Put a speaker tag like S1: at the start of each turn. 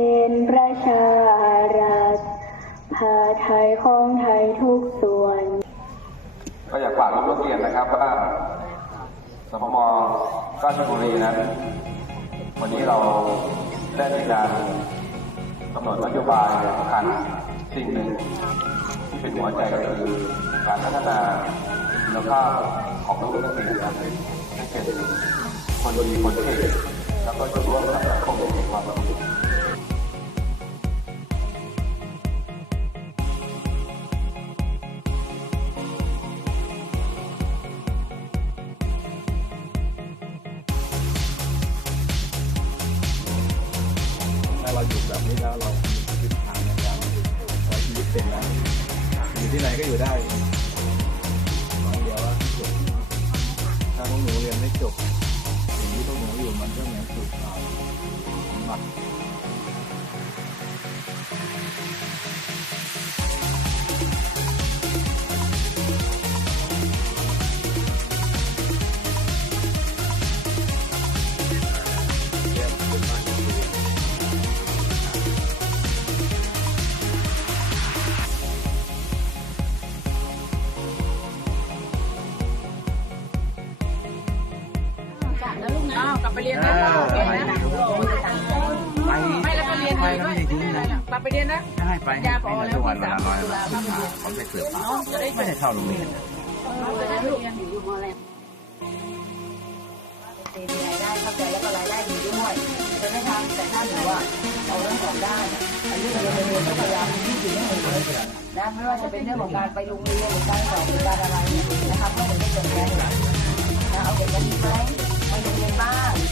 S1: เป็นประชารัฐภาไทยของไทยทุกส่วน
S2: ก็อยากฝากลูกเรียนนะครับว่าสพมราชบุรีนั้น วันนี้เราได้มีการกำหนดนโยบายสำคัญสิ่งหนึ่งที่เป็นหัวใจก็คือการพัฒนาคุณภาพของนักเรียนให้เป็นคนดีคนเก่งแล้วก็อยู่ร่วมกับสังคม
S3: นี้แล้วเรามีชีวิตทางในการใช้ชีวิตเป็นแล้วอยู่ที่ไหนก็อยู่ได้หวังเดียวว่าจบถ้าพวกหนูเรียนไม่จบสิ่งที่พวกหนูอยู่มันก็เหมือนสุดเปล่าส มบัติ
S4: อ้าวกลับไปเรียนนะโอเคนะ
S5: ไป
S4: ไม่แล้วไปเรียน
S5: ไปแล้วไม่ได้ทิ้งนะ
S4: กลับไปเรียนนะ
S5: ใช่ไป
S4: ยาพอแล้ว
S5: วัน
S4: ที่
S5: เว
S4: สาม
S5: ลาน้อย
S4: ตุลา
S5: มา
S4: เข้าไปเรียน
S5: เขาไปเสือก
S4: น้องจะได้
S5: ไม่ได้เข้าโรงเรียน
S4: จะได้เรียน
S6: มีรายได้เข้าใจแล้วก็รายได้ดีด้วยจะไม่ทำแต่ถ้าหนูว่าเอาเรื่องของด้านอันนี้เราเรียนก็พยายามที่ดีให้หนูนะไม่ว่าจะเป็นเรื่องของการไปโรงเรียนหรือการสอบหรือการอะไรเนี่ยนะครับก็เหมือนได้จบแล้วนะเอาเด็กมาดีไหม ยังไงบ้าง